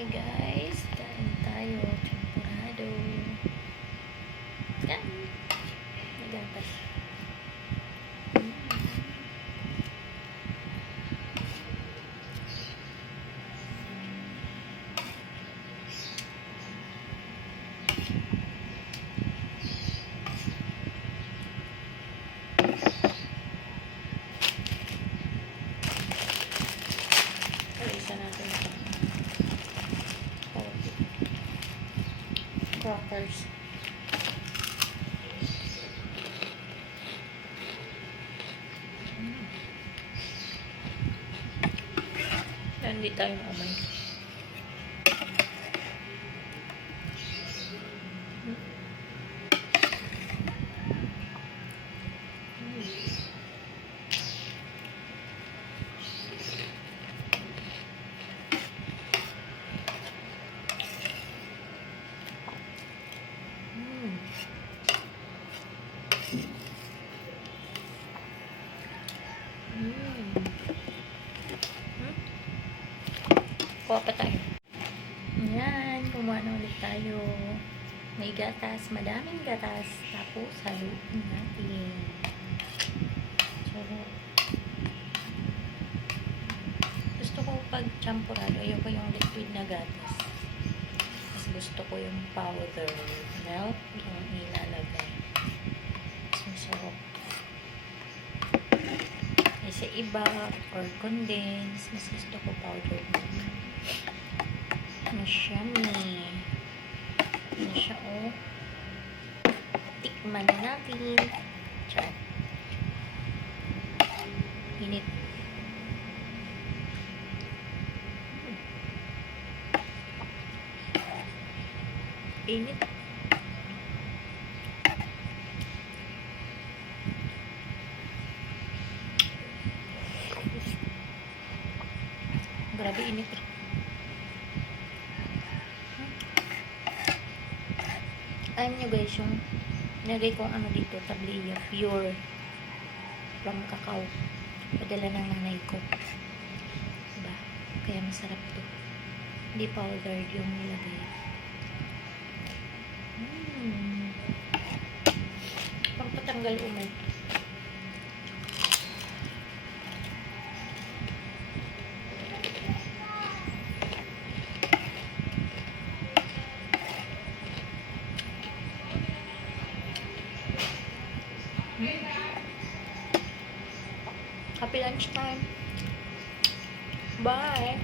Hi guys, kain tayo. Temporado. Yan. Nagatas. Isa natin ito. Crackers. Hindi tayo umay. Kuha pa tayo. Yan, kumuha na ulit tayo. May gatas, madaming gatas. Tapos, haluin natin. So, gusto ko pag champurado, ayoko yung liquid na gatas. Mas gusto ko yung powder milk yung ilalagay. Masarap. Sa iba or condense, mas gusto ko powder milk. Yummy. Ano siya, oh. Tikman na natin. Chat. Init. Init. Grabe init. Alam nyo guys, yung nilagay kong ano dito, tabliya, pure from cacao. Padala ng nanay ko. Diba? Kaya masarap to. Hindi powdered yung nilagay. Pang patanggal umay. Happy lunchtime. Bye.